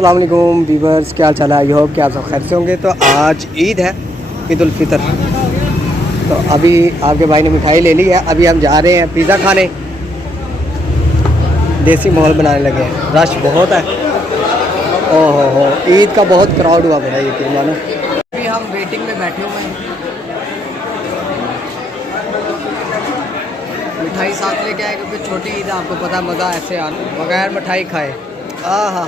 अस्सलाम वालेकुम वीवर्स, क्या चला? आई होप कि आप सब खैर से होंगे। तो आज ईद है, ईद उल फितर। तो अभी आपके भाई ने मिठाई ले ली है। अभी हम जा रहे हैं पिज़्ज़ा खाने। देसी माहौल बनाने लगे हैं, रश बहुत है। ओहो हो, ईद का बहुत क्राउड हुआ पड़ा है, यकीन मानो। अभी हम वेटिंग में बैठे हुए हैं। मिठाई साथ लेके आए क्योंकि छोटी ईद है, आपको पता मज़ा ऐसे आ बगैर मिठाई खाए। हाँ हाँ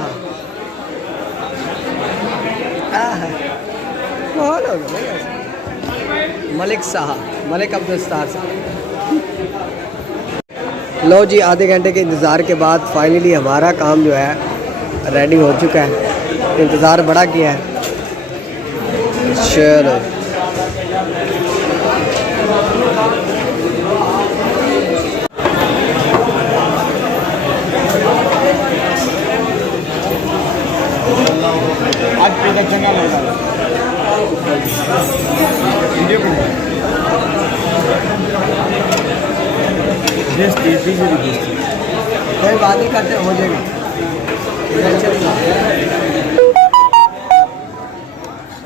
हाँ, माहौल हो गया भैया। मलिक साहब, मलिक अब्दुल साहब। लो जी, आधे घंटे के इंतज़ार के बाद फाइनली हमारा काम जो है रेडी हो चुका है। इंतज़ार बड़ा किया है। चलो आज पिज़्ज़ा चंगा लग रहा है। कोई बात नहीं करते, हो जाएगा।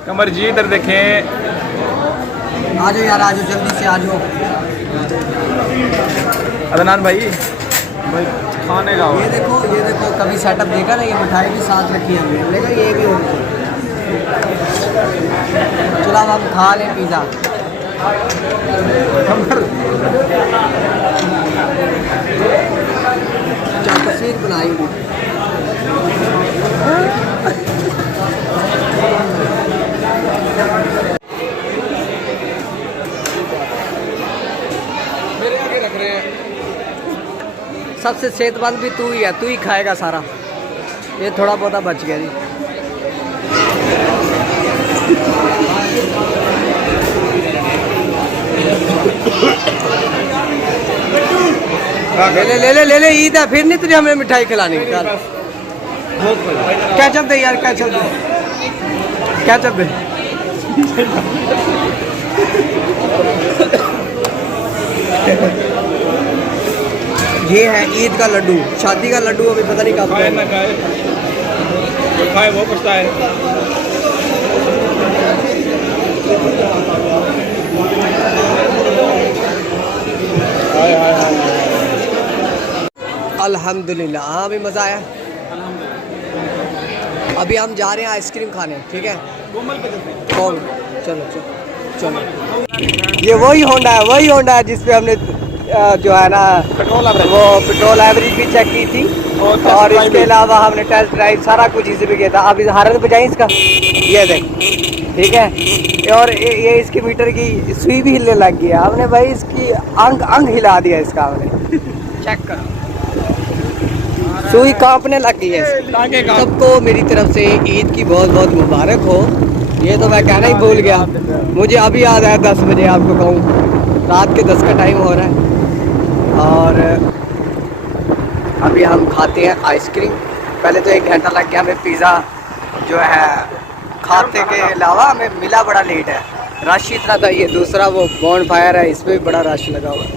कमर जी इधर देखें। आ जाओ यार, आ जाओ जल्दी से, आ जाओ। अदनान भाई खाने का ये देखो कभी सेटअप देखा ना, ये मिठाई भी साथ रखी है हमने, लेकिन ये भी होनी चाहिए। चलो अब हम खा लें पिज़्ज़ा। क्या तस्वीर बनाई हुई। मेरे आगे रख रहे हैं। सबसे सेहतमंद भी तू ही है, तू ही खाएगा सारा। ये थोड़ा बहुत बच गया जी। ले ले ईद है, फिर नहीं तुझे हमें मिठाई खिलानी। कैचअप दे यार, कैचअप दे। ये है ईद का लड्डू, शादी का लड्डू अभी पता नहीं कब खाए ना खाए, जो खाए वो पछताए। अल्हम्दुलिल्लाह, हाँ भी मज़ा आया। अभी हम जा रहे हैं आइसक्रीम खाने, ठीक है? कौन? चलो चलो चलो। ये वही होंडा है जिसपे हमने जो है ना वो पेट्रोल एवरेज भी चेक की थी, और इसके अलावा हमने टेस्ट ड्राइव सारा कुछ इसी पे किया था। अब हारन बजाई इसका, ये देख, ठीक है? और ये इसकी मीटर की सुई भी हिलने लग गई है। हमने भाई इसकी अंग हिला दिया इसका, हमने चेक करो, सुई कांपने लग गई है। सबको मेरी तरफ से ईद की बहुत बहुत मुबारक हो। ये तो मैं कहना ही भूल गया, मुझे अभी याद आया 10 बजे आपको कहूँ। रात के 10 का टाइम हो रहा है और अभी हम खाते हैं आइसक्रीम। पहले तो 1 घंटा लग गया हमें पिज़्ज़ा जो है खाते के अलावा हमें मिला बड़ा लेट है। रश इतना था। ये दूसरा वो बॉन फायर है, इसमें भी बड़ा रश लगा हुआ है।